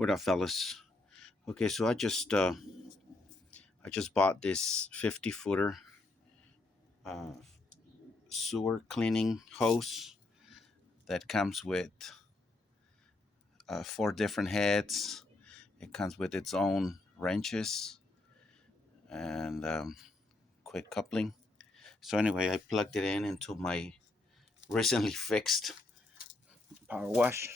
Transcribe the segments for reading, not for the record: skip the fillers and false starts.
What up, fellas? Okay, so I just bought this 50-footer uh, sewer cleaning hose that comes with four different heads. It comes with its own wrenches and quick coupling. So anyway, I plugged it in into my recently fixed power wash.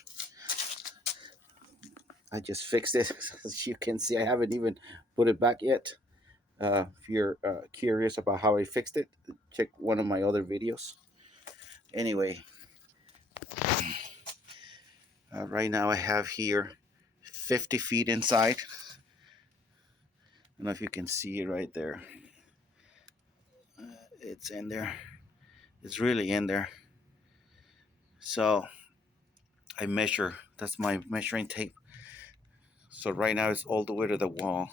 I just fixed it. As you can see, I haven't even put it back yet. If you're curious about how I fixed it, check one of my other videos. Anyway, right now I have here 50 feet inside. I don't know if you can see it right there. It's in there. It's really in there. So I measure. That's my measuring tape. So right now it's all the way to the wall.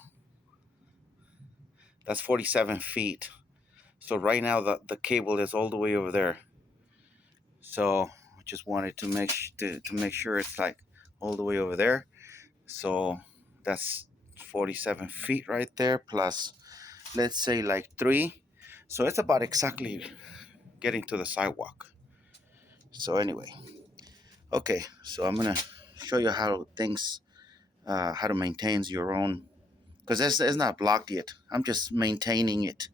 That's 47 feet. So right now the cable is all the way over there. So I just wanted to make sure it's like all the way over there. So that's 47 feet right there plus, let's say, like 3. So it's about exactly getting to the sidewalk. So anyway, okay, so I'm gonna show you how to maintain your own, because it's not blocked yet. I'm just maintaining it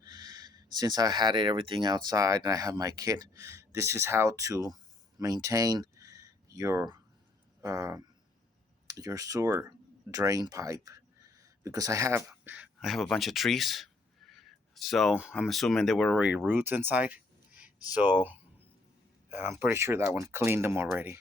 since I had it everything outside and I have my kit. This is how to maintain your uh, your sewer drain pipe, because I have a bunch of trees. So I'm assuming there were already roots inside. So I'm pretty sure that one cleaned them already.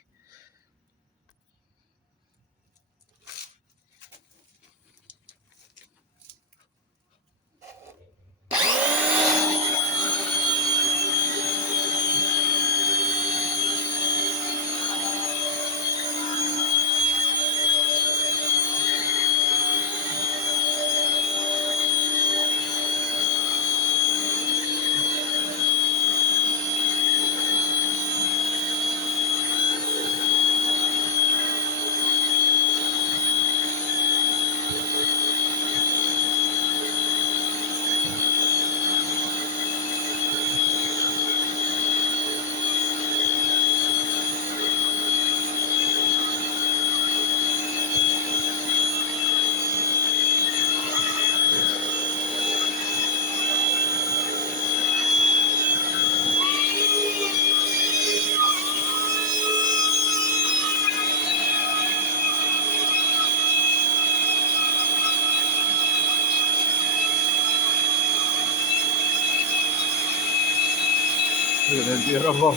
Beautiful.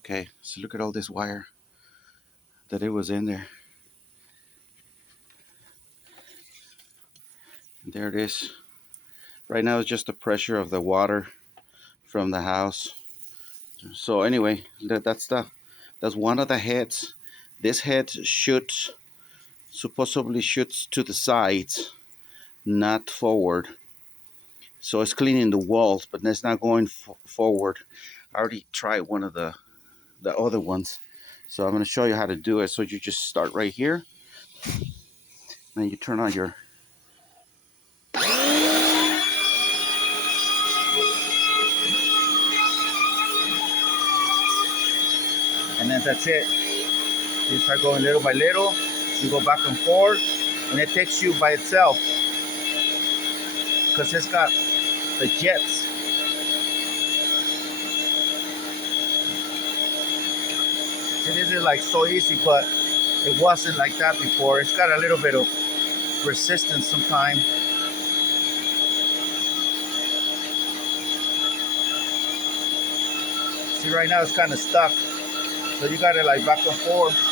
Okay, so look at all this wire that it was in there. There it is. Right now it's just the pressure of the water from the house. So anyway, that's one of the heads. This head shoots, supposedly shoots to the sides, not forward. So it's cleaning the walls, but it's not going forward. I already tried one of the other ones. So I'm going to show you how to do it. So you just start right here. Then you turn on your, and then that's it. You start going little by little. You go back and forth, and it takes you by itself because it's got the jets. See, this is like so easy, but it wasn't like that before. It's got a little bit of resistance sometimes. See, right now it's kind of stuck, so you got to like back and forth.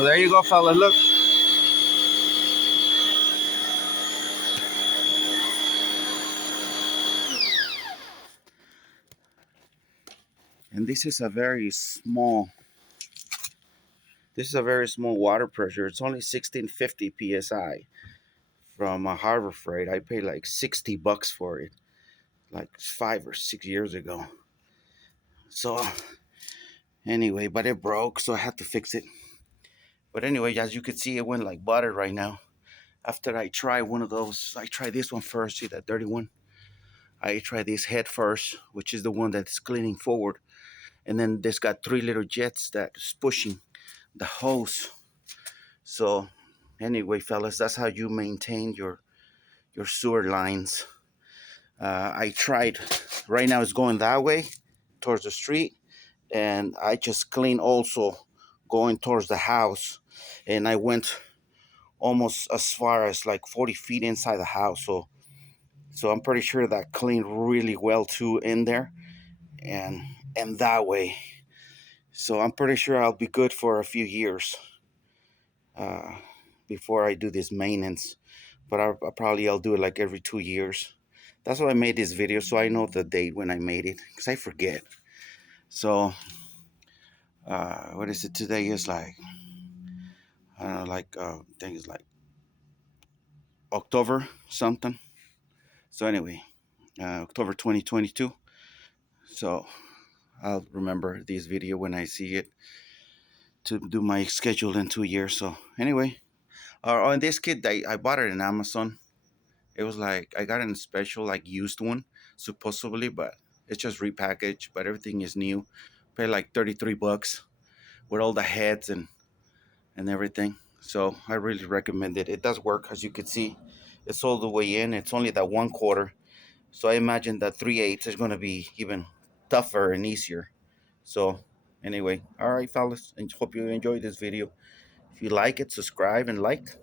So there you go, fellas. Look. And this is a very small water pressure. It's only 1650 psi from Harbor Freight. I paid like $60 for it, like 5 or 6 years ago. So anyway, but it broke, so I had to fix it. But anyway, as you can see, it went like butter right now. After I try one of those, I try this one first. See that dirty one? I try this head first, which is the one that's cleaning forward, and then there's got three little jets that's pushing the hose. So anyway, fellas, that's how you maintain your sewer lines. I tried. Right now, it's going that way towards the street, and I just clean also going towards the house, and I went almost as far as like 40 feet inside the house. So I'm pretty sure that cleaned really well too in there, and that way. So I'm pretty sure I'll be good for a few years uh, before I do this maintenance. But I probably I'll do it like every 2 years. That's why I made this video, so I know the date when I made it, because I forget. So what is it today? Is like I don't know, like I think it's like October something. So anyway, October 2022. So I'll remember this video when I see it to do my schedule in 2 years. So anyway, on this kit, I bought it in Amazon. It was like I got it in special, like used one, supposedly, but it's just repackaged. But everything is new. Paid like $33 with all the heads and everything. So I really recommend it. It does work, as you can see. It's all the way in. It's only that 1/4. So I imagine that 3/8 is going to be even tougher and easier. So anyway, all right, fellas, and hope you enjoyed this video. If you like it, subscribe and like.